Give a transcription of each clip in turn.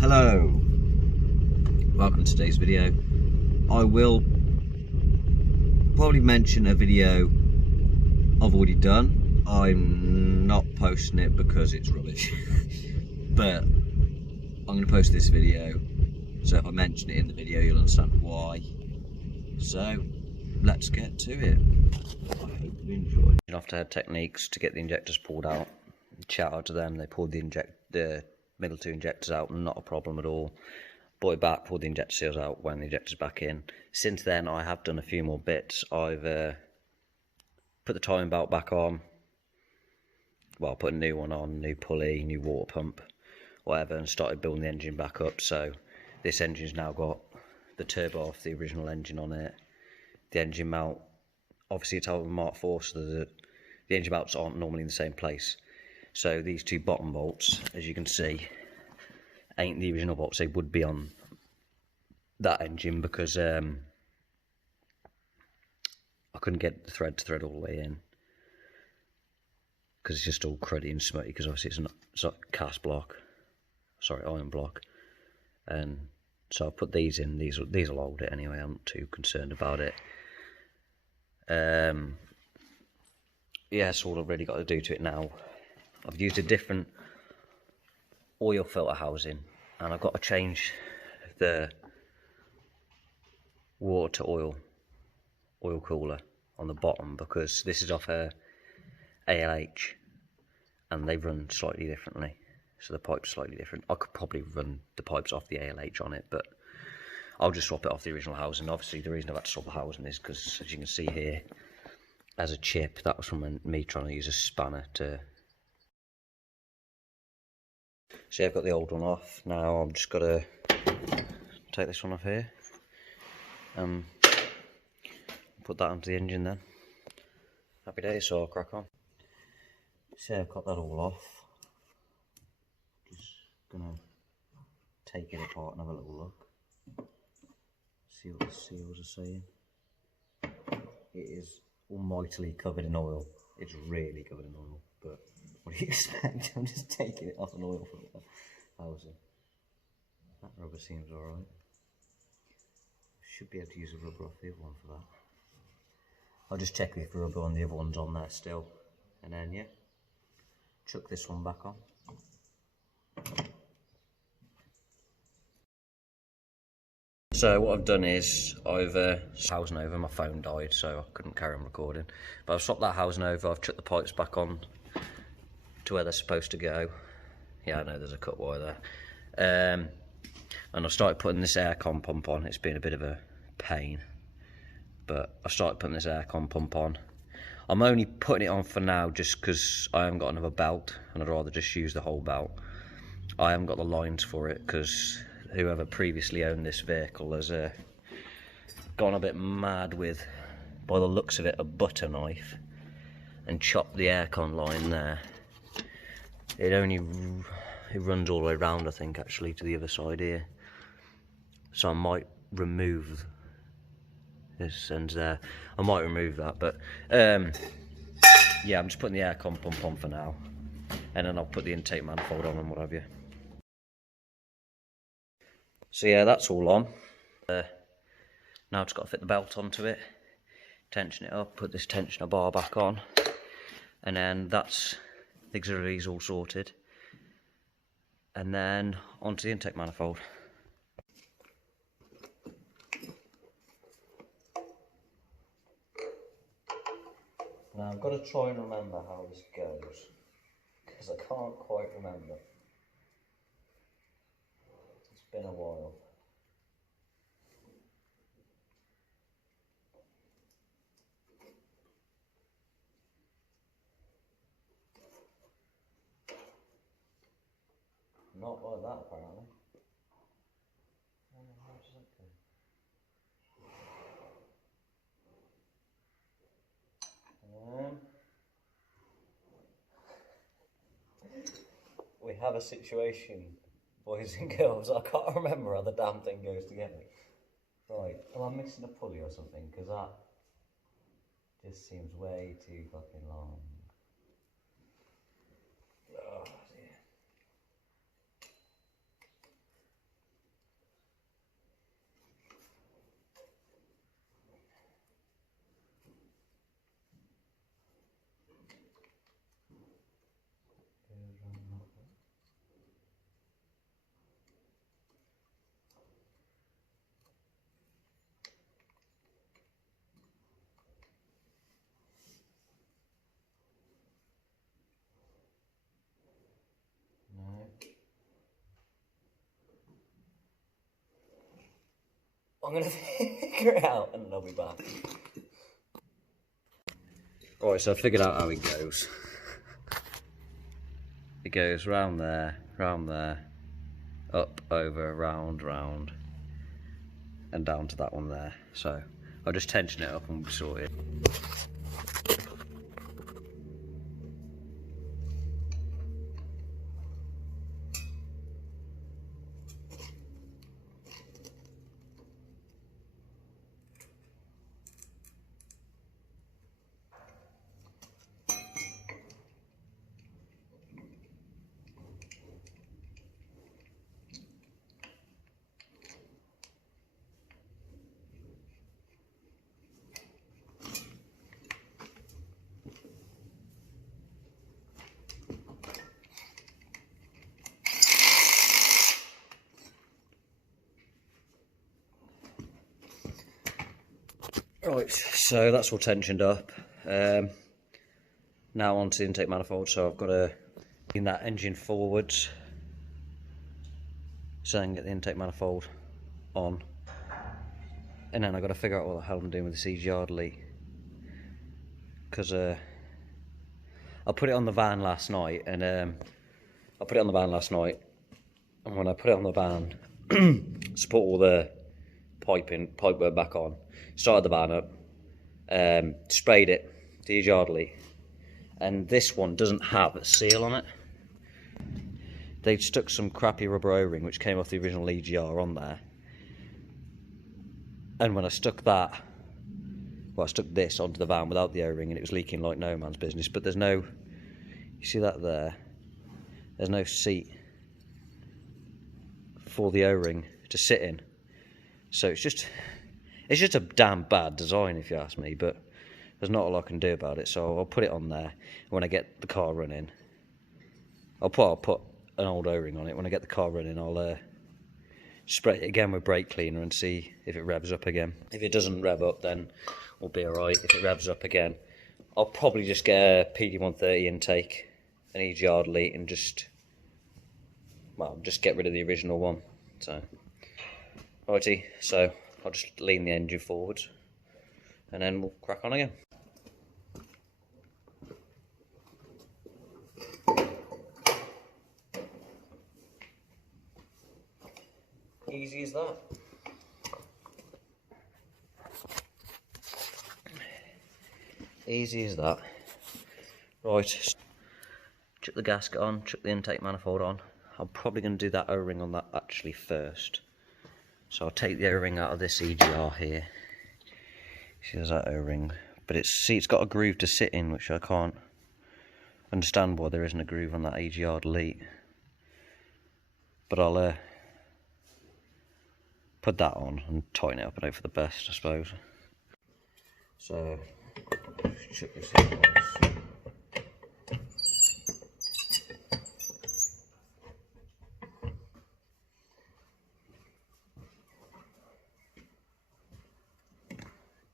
Hello, welcome to today's video. I will probably mention a video I've already done. I'm not posting it because it's rubbish, but I'm going to post this video, so if I mention it in the video you'll understand why. So let's get to it. I hope you enjoy. You have to have techniques to get the injectors pulled out. Shout out to them, they pulled the middle two injectors out, not a problem at all. Brought it back, pulled the injector seals out when the injector's back in. Since then I have done a few more bits. I've put the timing belt back on, well, put a new one on, new pulley, new water pump, whatever, and started building the engine back up. So this engine's now got the turbo off the original engine on it. The engine mount, obviously it's out of Mark IV, so the engine mounts aren't normally in the same place. So these two bottom bolts, as you can see, ain't the original bolts. They would be on that engine because I couldn't get the thread to thread all the way in because it's just all cruddy and smutty, because obviously it's not cast block, sorry, iron block. And so I put these in. These will hold it anyway. I'm not too concerned about it. Yeah, that's all I've really got to do to it now. I've used a different oil filter housing, and I've got to change the water to oil cooler on the bottom, because this is off a ALH and they run slightly differently, so the pipe's slightly different. I could probably run the pipes off the ALH on it, but I'll just swap it off the original housing. Obviously the reason I've had to swap the housing is because, as you can see here, as a chip, that was from me trying to use a spanner to... So I've got the old one off. Now I'm just got to take this one off here and put that onto the engine then. Happy days, so I'll crack on. So I've got that all off. Just gonna take it apart and have a little look. See what the seals are saying. It is almightily covered in oil. It's really covered in oil, but what do you expect? I'm just taking it off an oil filter housing. That rubber seems alright. Should be able to use a rubber off the other one for that. I'll just check if the rubber on the other one's on there still, and then yeah, chuck this one back on. So what I've done is I've housing over. My phone died, so I couldn't carry on recording, but I've swapped that housing over. I've chucked the pipes back on to where they're supposed to go. Yeah, I know there's a cut wire there. And I've started putting this aircon pump on. It's been a bit of a pain, but I've started putting this aircon pump on. I'm only putting it on for now just because I haven't got another belt, and I'd rather just use the whole belt. I haven't got the lines for it because whoever previously owned this vehicle has gone a bit mad with, by the looks of it, a butter knife and chopped the aircon line there. It runs all the way around, I think, actually, to the other side here. So I might remove this end there. I might remove that, but yeah, I'm just putting the aircon pump on for now, and then I'll put the intake manifold on and what have you. So yeah, that's all on. Now it's got to fit the belt onto it, tension it up, put this tensioner bar back on, and then that's the auxiliaries all sorted, and then onto the intake manifold. Now I've got to try and remember how this goes, because I can't quite remember. It's been a while. Not like that, apparently. How does that go? We have a situation, boys and girls. I can't remember how the damn thing goes together. Right, am I missing a pulley or something? Because that just seems way too fucking long. Oh dear. I'm going to figure it out and then I'll be back. Right, so I figured out how it goes. It goes round there, up, over, round, and down to that one there. So I'll just tension it up and we'll be sorted. Right, so that's all tensioned up. Now onto the intake manifold, so I've got to lean that engine forwards, so then get the intake manifold on, and then I've got to figure out what the hell I'm doing with this EGR delete, because I put it on the van last night, and when I put it on the van, to put all the pipework back on, started the van up, sprayed it, the EGR delete, and this one doesn't have a seal on it. They stuck some crappy rubber O-ring which came off the original EGR on there, and when I stuck that, well, I stuck this onto the van without the O-ring and it was leaking like no man's business. But there's no, you see that there, there's no seat for the O-ring to sit in, so it's just a damn bad design if you ask me, but there's not a lot I can do about it. So I'll put it on there. When I get the car running, I'll put an old O-ring on it. When I get the car running, I'll spray it again with brake cleaner and see if it revs up again. If it doesn't rev up, then we'll be alright. If it revs up again, I'll probably just get a PD130 intake, an EGR delete, and just get rid of the original one. So, righty, so I'll just lean the engine forwards and then we'll crack on again. Easy as that. Easy as that. Right, chuck the gasket on, chuck the intake manifold on. I'm probably going to do that O-ring on that actually first. So I'll take the O-ring out of this EGR here. See, there's that O-ring, but it's got a groove to sit in, which I can't understand why there isn't a groove on that EGR delete. But I'll put that on and tighten it up and hope for the best, I suppose. So, chuck this in once.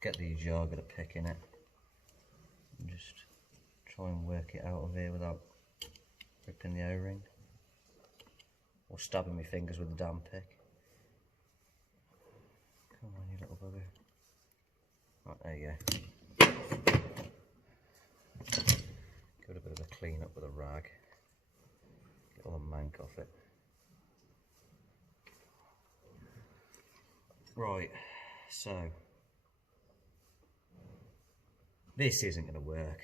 Get the EGR, get a pick in it, and just try and work it out of here without ripping the O-ring or stabbing my fingers with the damn pick. Come on, you little bugger. Right, there you go. Give it a bit of a clean up with a rag. Get all the mank off it. Right, so this isn't going to work.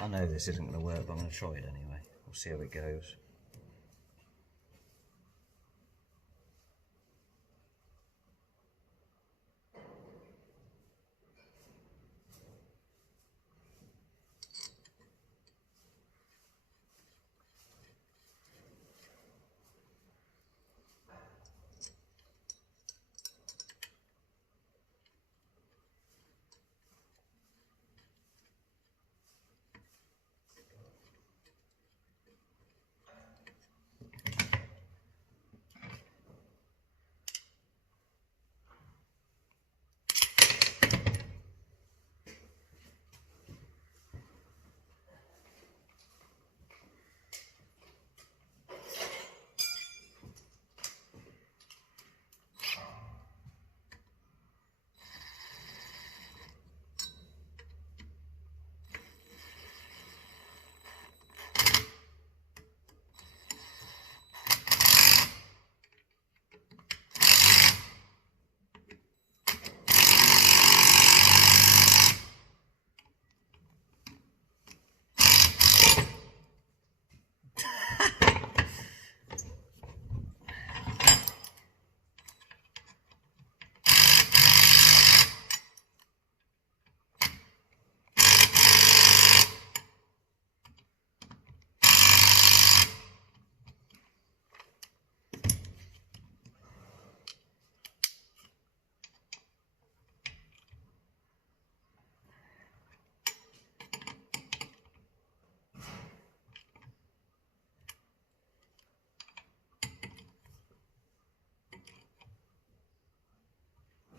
I know this isn't going to work, but I'm going to try it anyway. We'll see how it goes.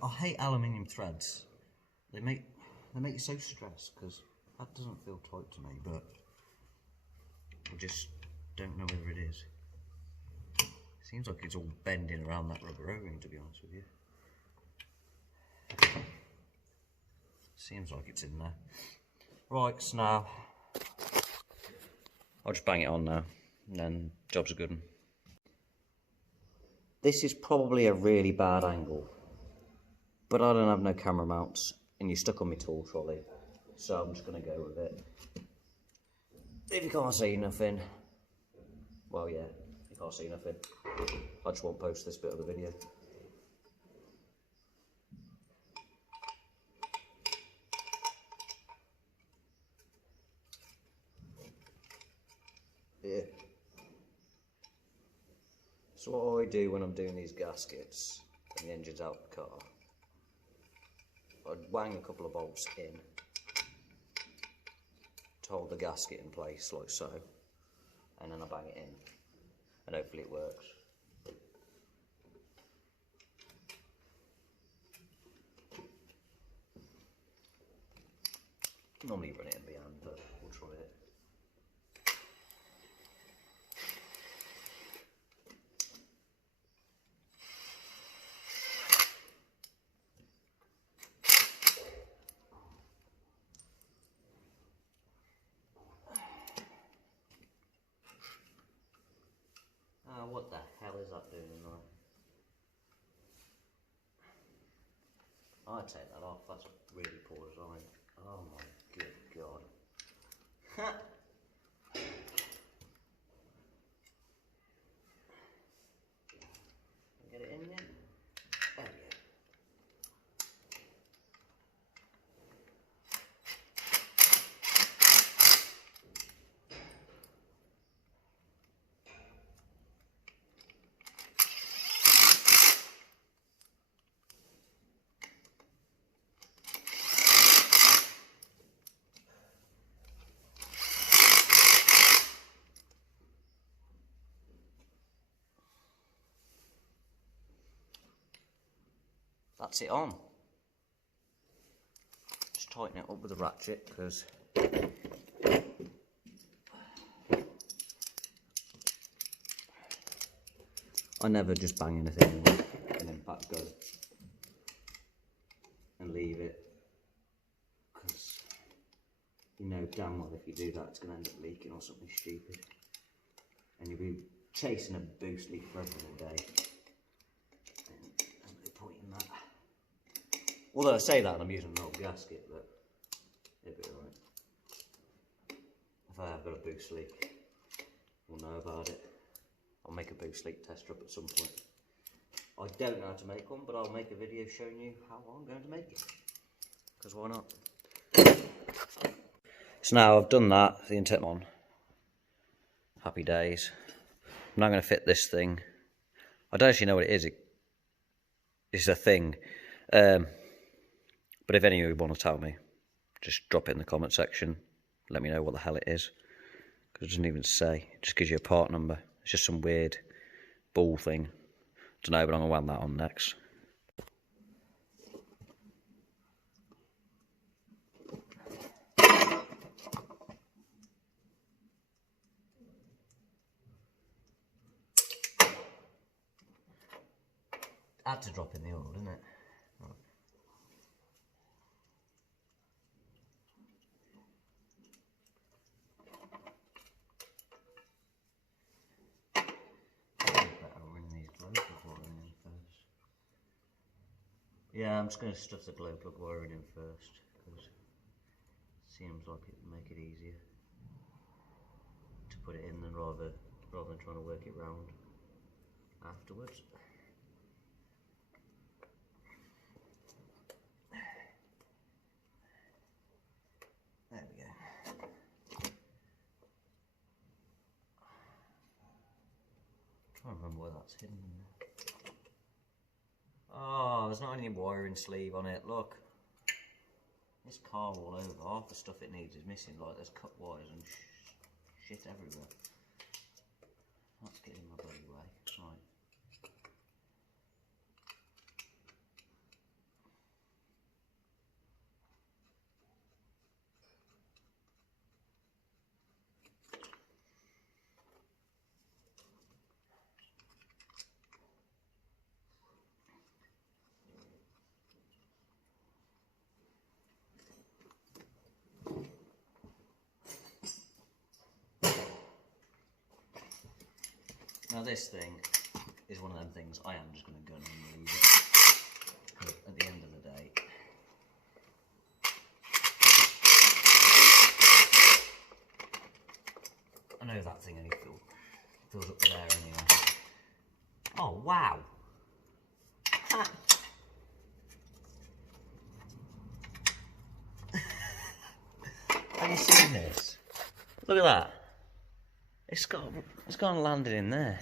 I hate aluminium threads. They make you so stressed because that doesn't feel tight to me, but I just don't know whether it is. Seems like it's all bending around that rubber O-ring, to be honest with you. Seems like it's in there. Right, so now I'll just bang it on now, and then job's a good one. This is probably a really bad angle, but I don't have no camera mounts, and you're stuck on my tool trolley, so I'm just going to go with it. If you can't see nothing, well, yeah, you can't see nothing. I just won't post this bit of the video. Yeah. So what I do when I'm doing these gaskets and the engine's out of the car, I'd wang a couple of bolts in to hold the gasket in place like so, and then I bang it in, and hopefully it works. Normally run it in behind, but we'll try it. What the hell is that doing in there? I'd take that off, that's a really poor design. Oh my good god. Get it in yet? There we go. That's it on. Just tighten it up with a ratchet because I never just bang anything and then back go and leave it, because you know damn well if you do that it's going to end up leaking or something stupid, and you'll be chasing a boost leak forever all day. Although I say that and I'm using an old gasket, but it'll be alright. If I have got a boost leak, we'll know about it. I'll make a boost leak tester up at some point. I don't know how to make one, but I'll make a video showing you how I'm going to make it. Because why not? So now I've done that, the intake on. Happy days. I'm now going to fit this thing. I don't actually know what it is. It's a thing. But if any of you want to tell me, just drop it in the comment section. Let me know what the hell it is. Because it doesn't even say. It just gives you a part number. It's just some weird ball thing. Don't know, but I'm going to wham that on next. Had to drop in the oil, didn't it? Right. Yeah, I'm just going to stuff the glow plug wiring in first, because it seems like it would make it easier to put it in than rather than trying to work it round afterwards. There we go. I'm trying to remember where that's hidden in there. Oh, there's not any wiring sleeve on it, look. This car all over, half the stuff it needs is missing, like there's cut wires and shit everywhere. That's getting in my bloody way. Right. this thing is one of them things I am just going to gun and move it. 'Cause at the end of the day, I know that thing only fills up there anyway. Oh wow! Have you seen this? Look at that! It's gone and landed in there.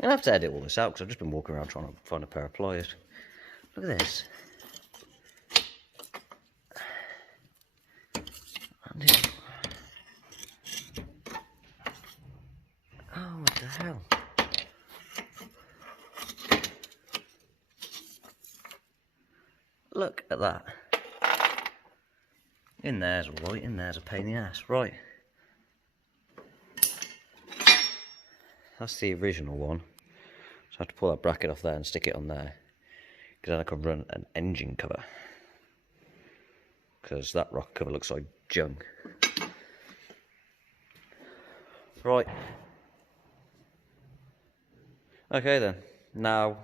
I'm going to have to edit all this out because I've just been walking around trying to find a pair of pliers. Look at this. Oh, what the hell? Look at that. In there's alright, in there's a pain in the ass. Right. That's the original one. So I have to pull that bracket off there and stick it on there. Because then I can run an engine cover. Because that rocker cover looks like junk. Right. Okay then. Now,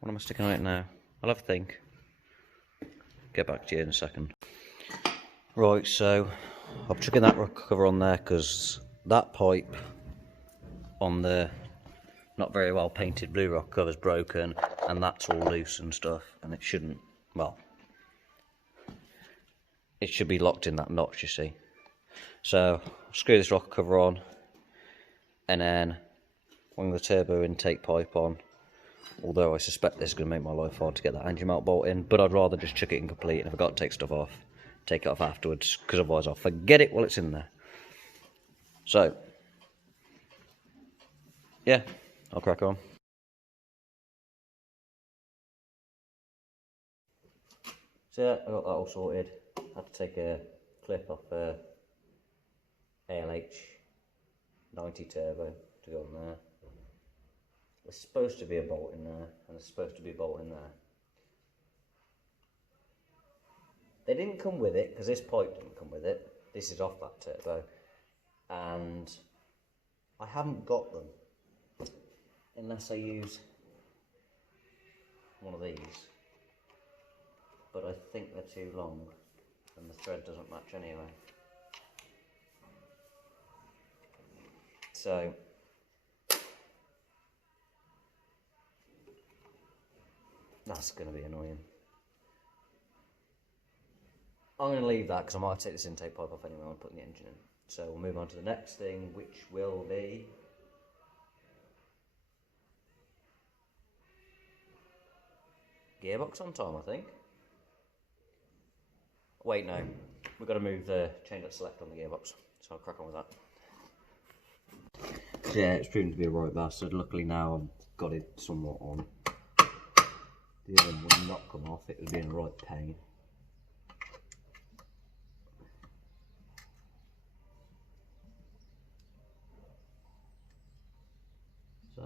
what am I sticking on it now? I'll have a think. Get back to you in a second. Right, so I'm chucking that rocker cover on there because that pipe on the not very well painted blue rock cover's broken, and that's all loose and stuff, and it shouldn't, well, it should be locked in that notch, you see. So screw this rocker cover on, and then wing the turbo intake pipe on, although I suspect this is going to make my life hard to get that engine mount bolt in, but I'd rather just chuck it in complete, and if I've got to take stuff off, take it off afterwards, because otherwise I'll forget it while it's in there. So yeah, I'll crack on. So yeah, I got that all sorted. Had to take a clip off ALH 90 turbo to go on there. There's supposed to be a bolt in there, and there's supposed to be a bolt in there. They didn't come with it, because this pipe didn't come with it. This is off that turbo. And I haven't got them. Unless I use one of these, but I think they're too long and the thread doesn't match anyway. So that's going to be annoying. I'm going to leave that because I might take this intake pipe off anyway when I'm putting the engine in. So we'll move on to the next thing, which will be gearbox on time, I think. Wait, no. We've got to move the chain that select on the gearbox. So I'll crack on with that. So yeah, it's proven to be a right bastard. Luckily now I've got it somewhat on. The other one would not come off. It would be in a right pain. So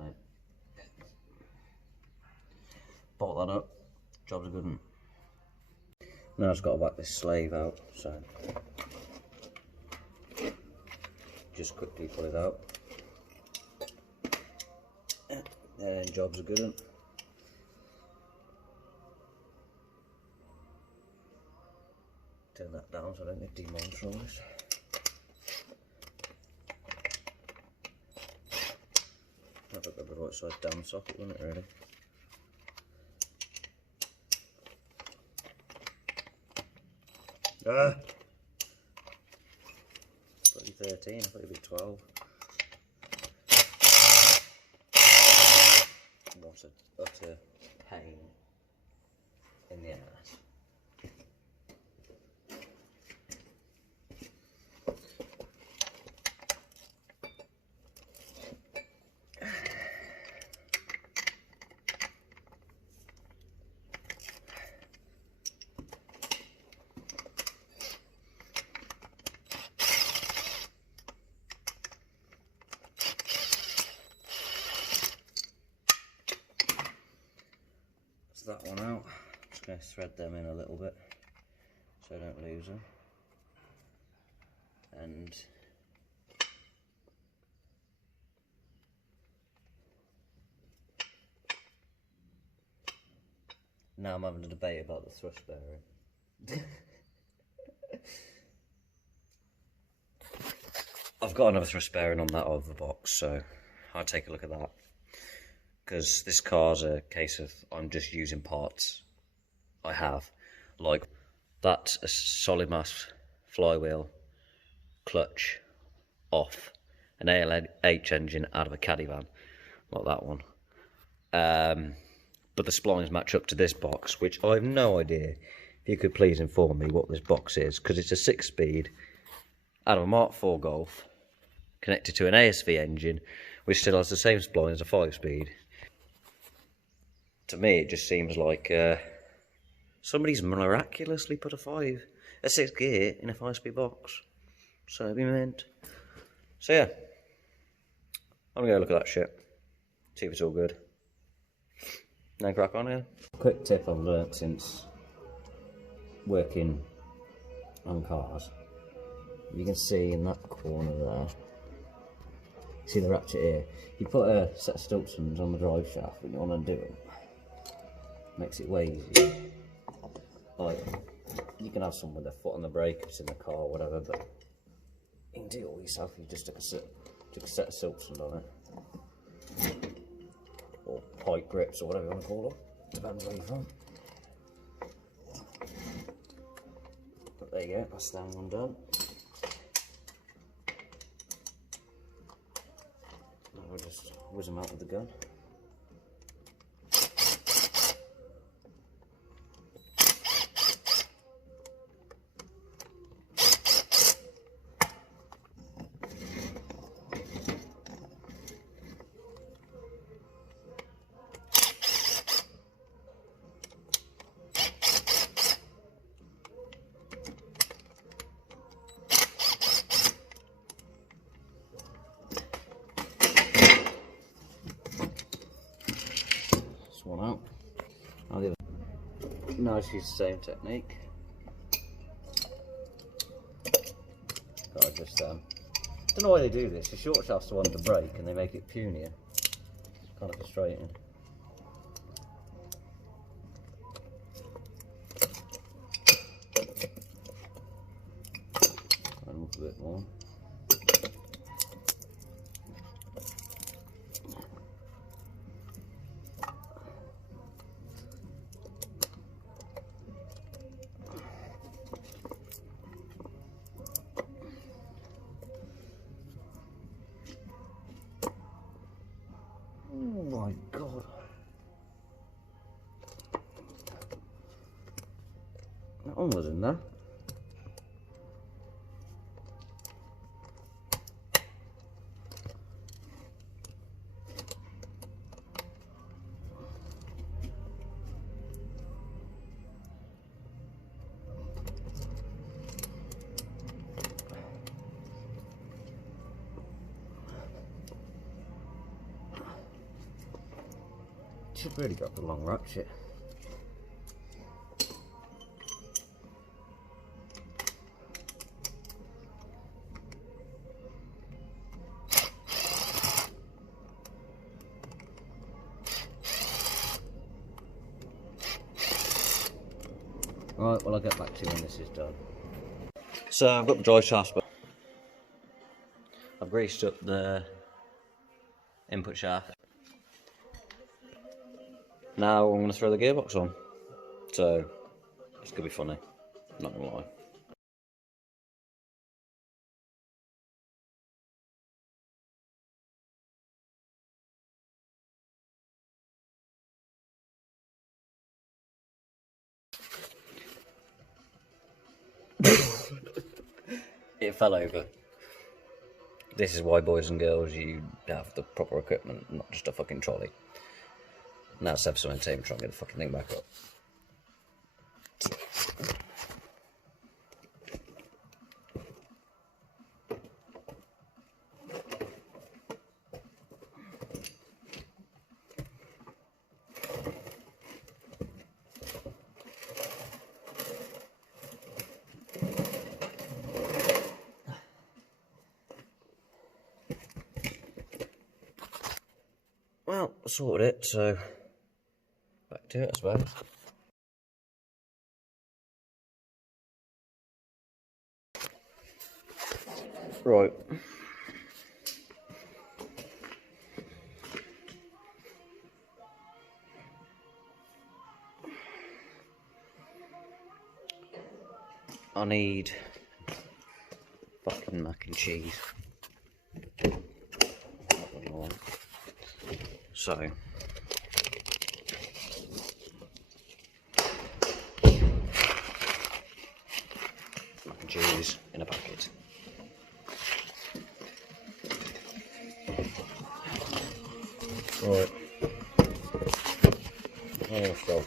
bolt that up. Job's a good one. Now I've just got to whack this slave out, so just quickly pull it out. And job's a good one. Turn that down so I don't get demonetized. I've got the right side down socket, wouldn't it, really? Ah! Bloody 13, I thought it'd be 12. What an utter pain in the ass. that one out. Just going to thread them in a little bit so I don't lose them. And now I'm having a debate about the thrush bearing. I've got another thrush bearing on that other box, so I'll take a look at that. Because this car's a case of I'm just using parts I have. Like, that's a solid mass flywheel, clutch, off, an ALH engine out of a caddy van, like that one. But the splines match up to this box, which I have no idea. If you could please inform me what this box is, because it's a 6-speed out of a Mark IV Golf, connected to an ASV engine, which still has the same spline as a 5-speed. To me, it just seems like somebody's miraculously put a 6 gear in a 5-speed box. So it'd be meant. So yeah, I'm gonna go look at that shit, see if it's all good. Then crack on here. Quick tip I've learnt since working on cars. You can see in that corner there, see the ratchet here. You put a set of Stiltsons on the drive shaft when you want to do it. Makes it way easier. Like, you can have someone with their foot on the brake if it's in the car or whatever, but you can do it all yourself. You just stick a set of Stiltsons on it. Or pipe grips or whatever you want to call them. Depends where you're from. But there you go, that's that one done. We'll just whiz them out with the gun. One out. Now just use the same technique. Gotta just don't know why they do this. The short shaft's the one to break and they make it punier. It's kind of frustrating. And move a bit more. Oh my god. That one was in there. Should really got the long ratchet. Right, well I'll get back to you when this is done. So I've got the drive shaft, but I've greased up the input shaft. Now I'm going to throw the gearbox on, so it's going to be funny, not going to lie. It fell over. This is why, boys and girls, you have the proper equipment, not just a fucking trolley. Now let's have some entertainment, try and get the fucking thing back up. sorted it, so back to it, I suppose. Right. I need fucking mac and cheese. So mac and cheese in a packet. Right. Oh, so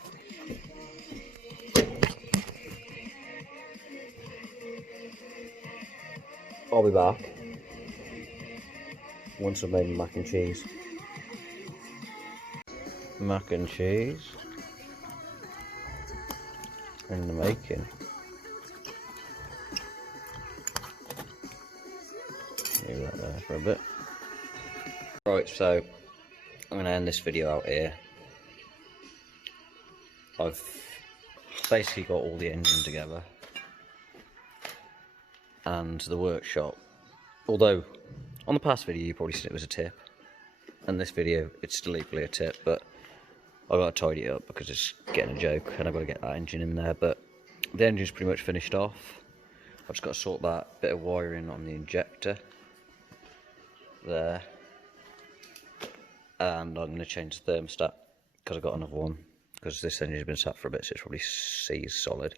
I'll be back once I've made my mac and cheese. Mac and cheese in the making. Leave that there for a bit. Right, so I'm going to end this video out here. I've basically got all the engine together and the workshop, although on the past video you probably said it was a tip, and this video it's still equally a tip, but I've got to tidy it up because it's getting a joke and I've got to get that engine in there. But the engine's pretty much finished off. I've just got to sort that bit of wiring on the injector there, and I'm going to change the thermostat because I've got another one, because this engine's been sat for a bit, so it's probably seized solid.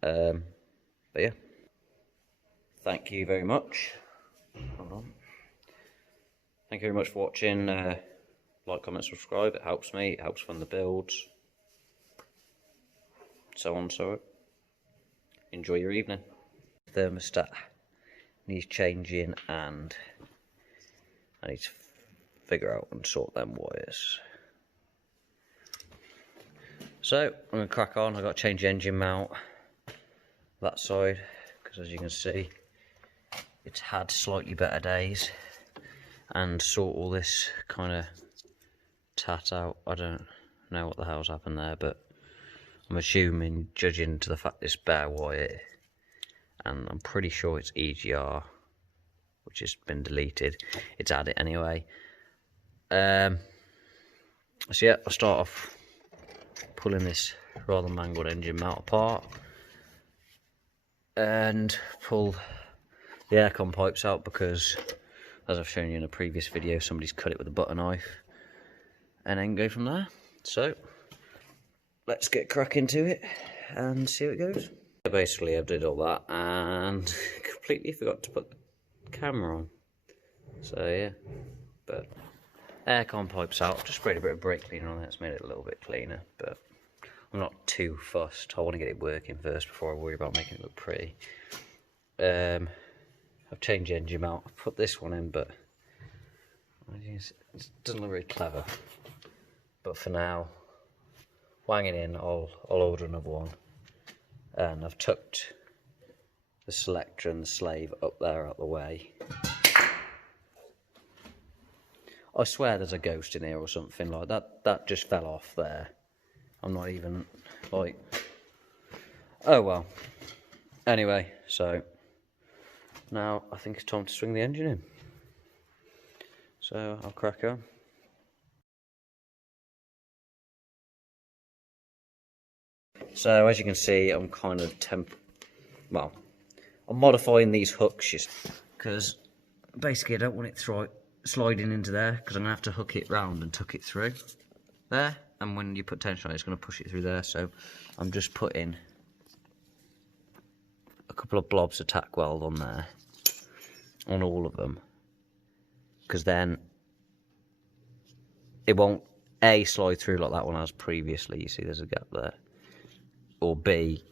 But yeah, thank you very much. Hold on. Thank you very much for watching. Like, comment, subscribe. It helps me. It helps fund the builds. So on, so enjoy your evening. Thermostat needs changing, and I need to figure out and sort them wires. So I'm going to crack on. I've got to change the engine mount that side, because as you can see it's had slightly better days, and sort all this kind of tat out. I don't know what the hell's happened there, but I'm assuming, judging to the fact this bare wire, and I'm pretty sure it's EGR, which has been deleted. It's had it anyway. So yeah, I'll start off pulling this rather mangled engine mount apart and pull the aircon pipes out, because as I've shown you in a previous video, somebody's cut it with a butter knife, and then go from there. So let's get cracking to it and see how it goes. Basically I did all that and completely forgot to put the camera on, so yeah. But aircon pipes out, just sprayed a bit of brake cleaner on it, it's made it a little bit cleaner, but I'm not too fussed. I want to get it working first before I worry about making it look pretty. I've changed the engine mount. I've put this one in, but it doesn't look very clever. But for now, wang it in, I'll order another one. And I've tucked the selector and the slave up there out the way. I swear there's a ghost in here or something like that. That just fell off there. I'm not even like, oh well. Anyway, so now I think it's time to swing the engine in. So I'll crack on. So as you can see, I'm kind of I'm modifying these hooks just because basically I don't want it sliding into there, because I'm going to have to hook it round and tuck it through there, and when you put tension on it, it's going to push it through there. So I'm just putting a couple of blobs of tack weld on there, on all of them, because then it won't A, slide through like that one has previously, you see there's a gap there, or B,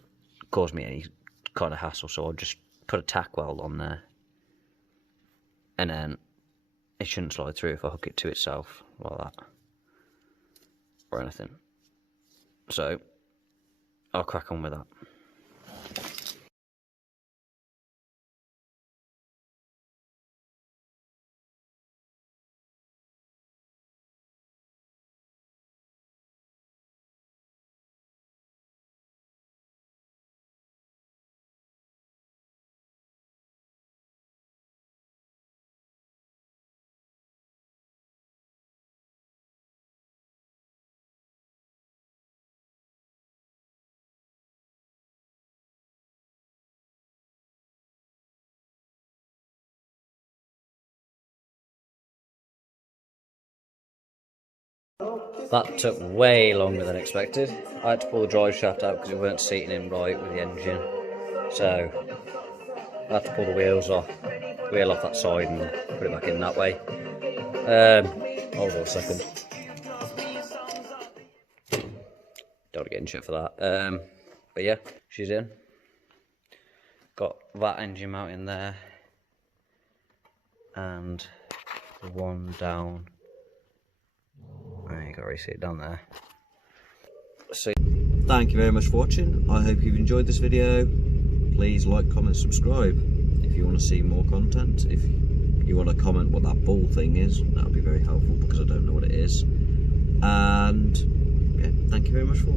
cause me any kind of hassle. So I'll just put a tack weld on there, and then it shouldn't slide through if I hook it to itself like that or anything. So I'll crack on with that. That took way longer than expected. I had to pull the drive shaft out because it weren't seating in right with the engine. So I had to pull the wheel off that side and put it back in that way. Hold on a second. Don't want to get in shit for that. But yeah, she's in. Got that engine mount in there. And the one down. You can't really see it down there. So, thank you very much for watching. I hope you've enjoyed this video. Please like, comment, subscribe if you want to see more content. If you want to comment what that ball thing is, that would be very helpful because I don't know what it is. And yeah, thank you very much for watching.